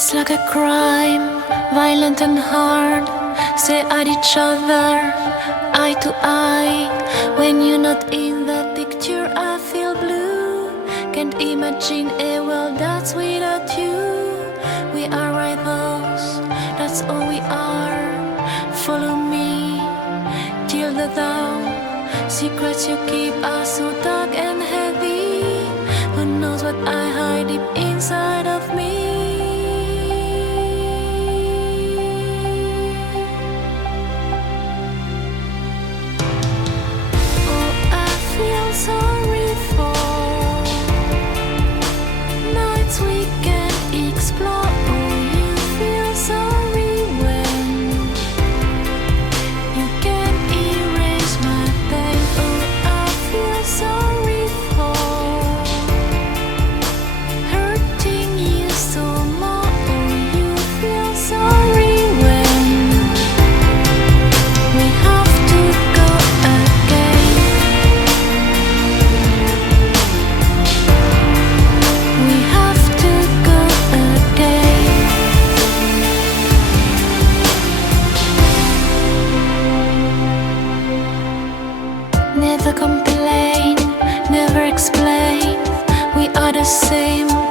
It's like a crime, violent and hard. Stare at each other, eye to eye. When you're not in that picture, I feel blue. Can't imagine a world that's without you. We are rivals, that's all we are. Follow me till the dawn. Secrets you keep are so dark and heavy. Who knows what I hide deep inside of me? Sorry for nights we can't explore. Oh, you feel sorry when you can't erase my pain. Oh, I feel sorry for hurting you so much. Oh, you feel sorry when we have to go again. Never complain, never explain. We are the same.